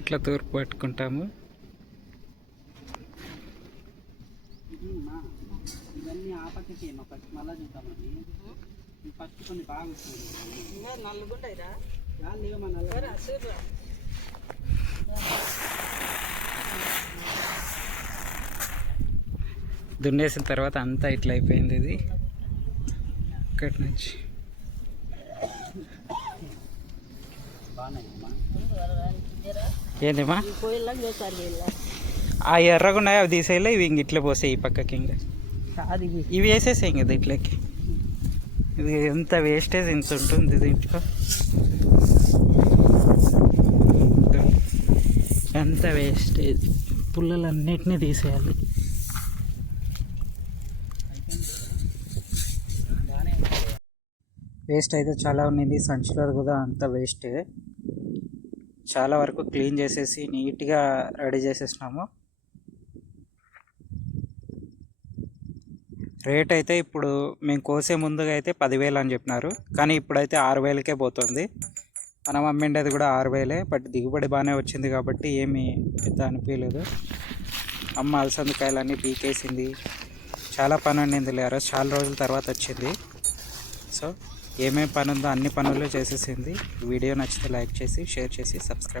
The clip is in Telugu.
ఇట్లా తూర్పు పట్టుకుంటాము. ఇవన్నీ ఆ పక్కకి మా ఫస్ట్ మళ్ళా చూద్దామండి ఈ ఫస్ట్ కొన్ని బాగా వచ్చినాయి నల్లుగుండయిరా వాళ్ళు లేవు మన నల్ల చూడరా దున్నేసిన తర్వాత అంతా ఇట్లా అయిపోయింది ఇది. ఇక్కడి నుంచి. ఏందమ్మా? ఆ ఎర్రగా ఉన్నాయి అవి తీసేయాలి ఇవి ఇంక ఇట్లా పోసాయి ఈ పక్కకి ఇంకా. ఇవి. వేసేసాయి కదా ఇట్లకి ఇది ఎంత వేస్టేజ్ ఇంత ఉంటుంది దీంట్లో. ఎంత వేస్టేజ్ పుల్లలన్నిటినీ తీసేయాలి. వేస్ట్ అయితే చాలా ఉన్నింది సంచిలో కూడా అంత వేస్టే చాలా వరకు క్లీన్ చేసేసి నీట్గా రెడీ చేసేసినాము. రేట్ అయితే ఇప్పుడు మేము కోసే ముందుగా అయితే పదివేలు అని చెప్పినారు. కానీ ఇప్పుడైతే ఆరు వేలకే పోతుంది. మనం అమ్మిండేది కూడా ఆరు వేలే. బట్ దిగుబడి బాగానే వచ్చింది కాబట్టి ఏమీ పెద్ద అనిపించలేదు. అమ్మ అలసందకాయలన్నీ పీకేసింది. చాలా పని ఉండింది లేరు చాలా రోజుల తర్వాత వచ్చింది. సో ఏమేమి పని ఉందో అన్ని పనులు చేసేసింది. వీడియో నచ్చితే లైక్ చేసి షేర్ చేసి సబ్స్క్రైబ్